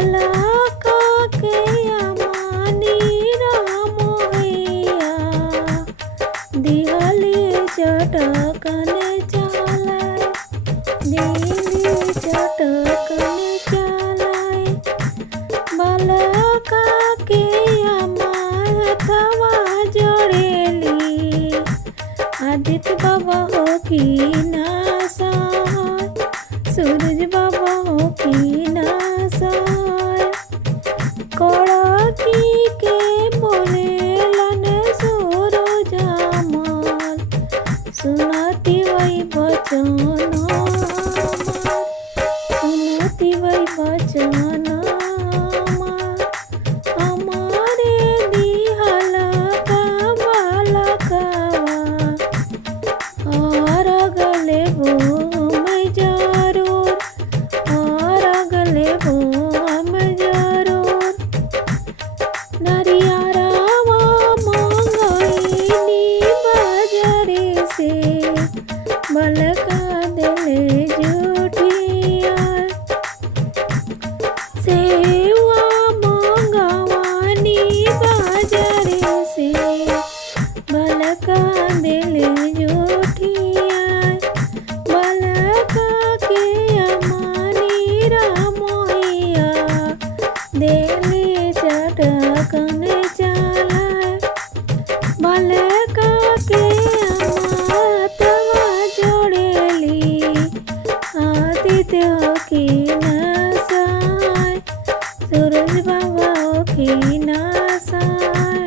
बालका के अमानी रामोहिया दिहली चटकन चलाए दिहली चटकन चलाए बालका के अमाथवा जोड़ेली आदित्य बाबा हो की ना सहाय सूरज बाबा हो की ना सहाय कड़की के बोलेलन सूरज माल सुनती वही बचन सुनती वही बचन हमारे दिहल का बालकवा और गले वो मैं जरूर और गले वो मैं जरूर नरियारावा मंगईनी बाजारे से बलका दिले जुटिया सेवा मंगवानी बाजारे से बलका दिले जुटिया बालका के अमानी रामोहिया दिहली चटकन चलाए बालका के अमाथवा जोड़ेली आदित्य हो की ना सहाय सूरज बाबा हो की ना सहाय